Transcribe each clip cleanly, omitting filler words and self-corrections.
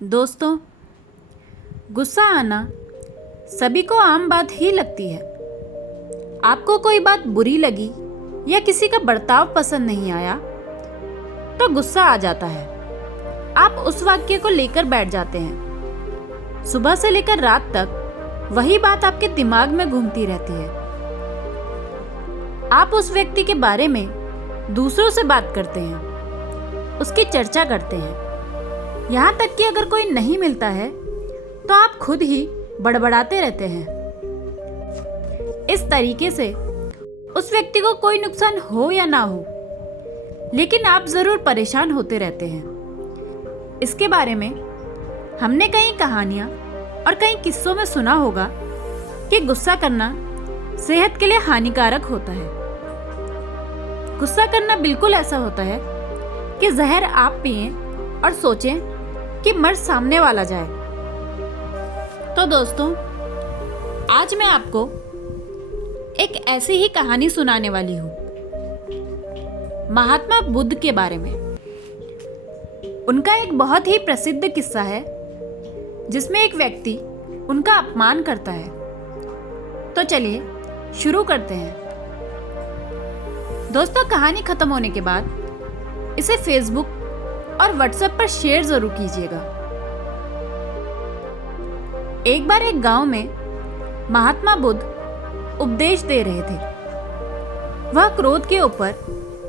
दोस्तों, गुस्सा आना सभी को आम बात ही लगती है। आपको कोई बात बुरी लगी या किसी का बर्ताव पसंद नहीं आया तो गुस्सा आ जाता है। आप उस वाक्य को लेकर बैठ जाते हैं। सुबह से लेकर रात तक वही बात आपके दिमाग में घूमती रहती है। आप उस व्यक्ति के बारे में दूसरों से बात करते हैं, उसकी चर्चा करते हैं, यहाँ तक कि अगर कोई नहीं मिलता है तो आप खुद ही बड़बड़ाते रहते हैं। इस तरीके से उस व्यक्ति को कोई नुकसान हो या ना हो, लेकिन आप जरूर परेशान होते रहते हैं। इसके बारे में हमने कई कहानियां और कई किस्सों में सुना होगा कि गुस्सा करना सेहत के लिए हानिकारक होता है। गुस्सा करना बिल्कुल ऐसा होता है कि जहर आप पिएं और सोचें कि मर सामने वाला जाए। तो दोस्तों, आज मैं आपको एक ऐसी ही कहानी सुनाने वाली हूँ महात्मा बुद्ध के बारे में। उनका एक बहुत ही प्रसिद्ध किस्सा है जिसमें एक व्यक्ति उनका अपमान करता है। तो चलिए शुरू करते हैं। दोस्तों, कहानी खत्म होने के बाद इसे फेसबुक और व्हाट्सएप पर शेयर जरूर कीजिएगा। एक बार एक गांव में महात्मा बुद्ध उपदेश दे रहे थे। वह क्रोध के ऊपर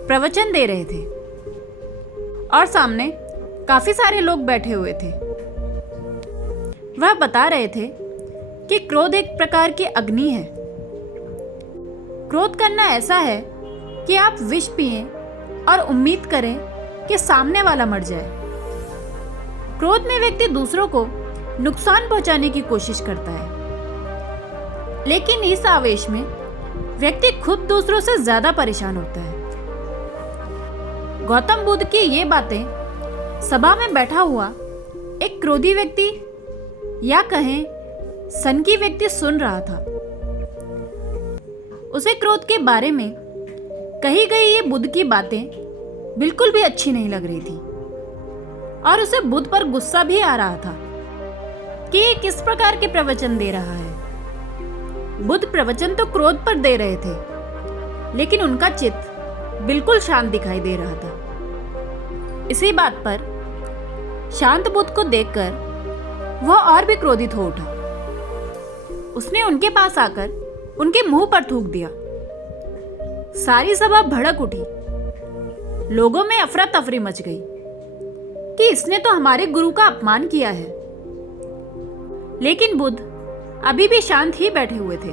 प्रवचन दे रहे थे और सामने काफी सारे लोग बैठे हुए थे। वह बता रहे थे कि क्रोध एक प्रकार की अग्नि है। क्रोध करना ऐसा है कि आप विष पिएं और उम्मीद करें कि सामने वाला मर जाए। क्रोध में व्यक्ति दूसरों को नुकसान पहुंचाने की कोशिश करता है, लेकिन इस आवेश में व्यक्ति खुद दूसरों से ज्यादा परेशान होता है। गौतम बुद्ध की ये बातें सभा में बैठा हुआ एक क्रोधी व्यक्ति या कहें सनकी व्यक्ति सुन रहा था। उसे क्रोध के बारे में कही गई ये बुद्ध की बातें बिल्कुल भी अच्छी नहीं लग रही थी और उसे बुद्ध पर गुस्सा भी आ रहा था कि ये किस प्रकार के प्रवचन दे रहा है। बुद्ध प्रवचन तो क्रोध पर दे रहे थे, लेकिन उनका चित्त बिल्कुल शांत दिखाई दे रहा था। इसी बात पर शांत बुद्ध को देखकर वह और भी क्रोधित हो उठा। उसने उनके पास आकर उनके मुंह पर थूक दिया। सारी सभा भड़क उठी। लोगों में अफरा तफरी मच गई कि इसने तो हमारे गुरु का अपमान किया है। लेकिन बुद्ध अभी भी शांत ही बैठे हुए थे।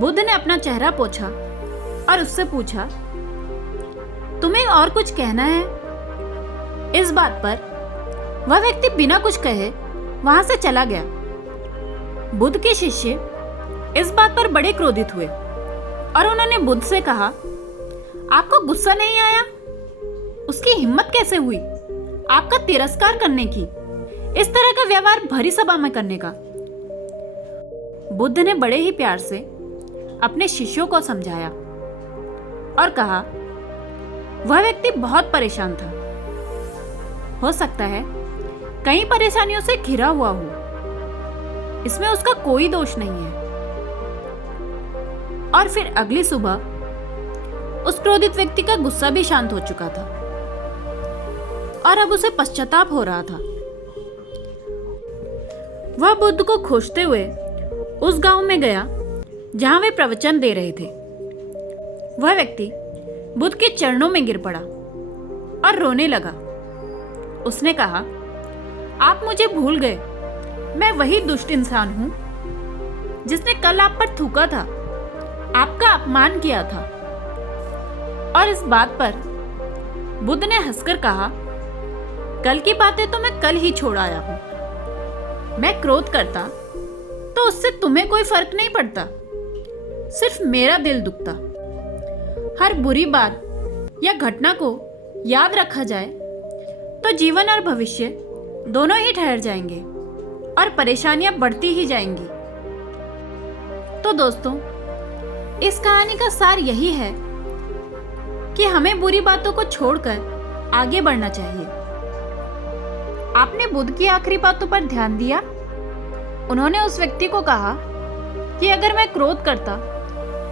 बुद्ध ने अपना चेहरा पोंछा और उससे पूछा, तुम्हें और कुछ कहना है? इस बात पर वह व्यक्ति बिना कुछ कहे वहां से चला गया। बुद्ध के शिष्य इस बात पर बड़े क्रोधित हुए और उन्होंने बुद्ध से कहा, आपको गुस्सा नहीं आया? उसकी हिम्मत कैसे हुई आपका तिरस्कार करने की, इस तरह का व्यवहार भरी सभा में करने का? बुद्ध ने बड़े ही प्यार से अपने शिष्यों को समझाया और कहा, वह व्यक्ति बहुत परेशान था। हो सकता है कई परेशानियों से घिरा हुआ हो, इसमें उसका कोई दोष नहीं है। और फिर अगली सुबह उस क्रोधित व्यक्ति का गुस्सा भी शांत हो चुका था और अब उसे पश्चाताप हो रहा था। वह बुद्ध को खोजते हुए उस गांव में गया जहां वे प्रवचन दे रहे थे। वह व्यक्ति बुद्ध के चरणों में गिर पड़ा और रोने लगा। उसने कहा, आप मुझे भूल गए। मैं वही दुष्ट इंसान हूं जिसने कल आप पर थूका था, आपका अपमान किया था। और इस बात पर बुद्ध ने हंसकर कहा, कल की बातें तो मैं कल ही छोड़ आया हूं। मैं क्रोध करता तो उससे तुम्हें कोई फर्क नहीं पड़ता, सिर्फ मेरा दिल दुखता। हर बुरी बात या घटना को याद रखा जाए तो जीवन और भविष्य दोनों ही ठहर जाएंगे और परेशानियां बढ़ती ही जाएंगी। तो दोस्तों, इस कहानी का सार यही है कि हमें बुरी बातों को छोड़कर आगे बढ़ना चाहिए। आपने बुद्ध की आखिरी बातों पर ध्यान दिया? उन्होंने उस व्यक्ति को कहा कि अगर मैं क्रोध करता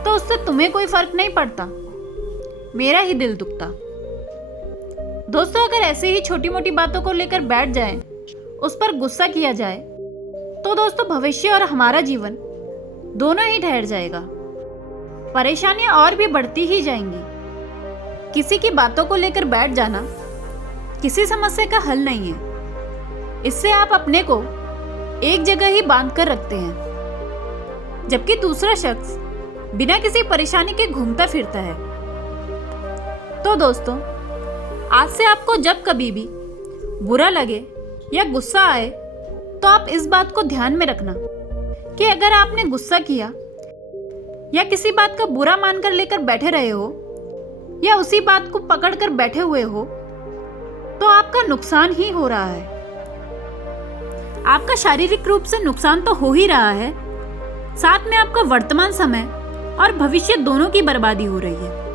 तो उससे तुम्हें कोई फर्क नहीं पड़ता, मेरा ही दिल दुखता। दोस्तों, अगर ऐसे ही छोटी मोटी बातों को लेकर बैठ जाएं, उस पर गुस्सा किया जाए, तो दोस्तों भविष्य और हमारा जीवन दोनों ही ठहर जाएगा। परेशानियां और भी बढ़ती ही जाएंगी। किसी की बातों को लेकर बैठ जाना किसी समस्या का हल नहीं है। इससे आप अपने को एक जगह ही बांध कर रखते हैं, जबकि दूसरा शख्स बिना किसी परेशानी के घूमता फिरता है। तो दोस्तों, आज से आपको जब कभी भी बुरा लगे या गुस्सा आए, तो आप इस बात को ध्यान में रखना कि अगर आपने गुस्सा किया या किसी बात का बुरा मानकर लेकर बैठे रहे हो या उसी बात को पकड़ कर बैठे हुए हो, तो आपका नुकसान ही हो रहा है। आपका शारीरिक रूप से नुकसान तो हो ही रहा है, साथ में आपका वर्तमान समय और भविष्य दोनों की बर्बादी हो रही है।